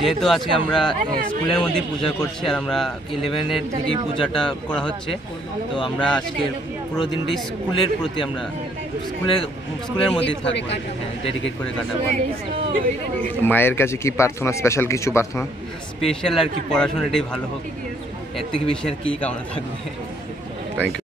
যেহেতু আজকে আমরা স্কুলের মধ্যেই পূজা করছি আর আমরা 11-এর থেকেই পূজাটা করা হচ্ছে, তো আমরা আজকে পুরো দিনটি স্কুলের প্রতি আমরা স্কুলের মধ্যেই থাকবো, ডেডিকেট করে কাটাবো। মায়ের কাছে কি প্রার্থনা, স্পেশাল কিছু প্রার্থনা? স্পেশাল আর কি, পড়াশোনাটাই ভালো হোক, এর থেকে বেশি আর কি কামনা থাকবে। Thank you.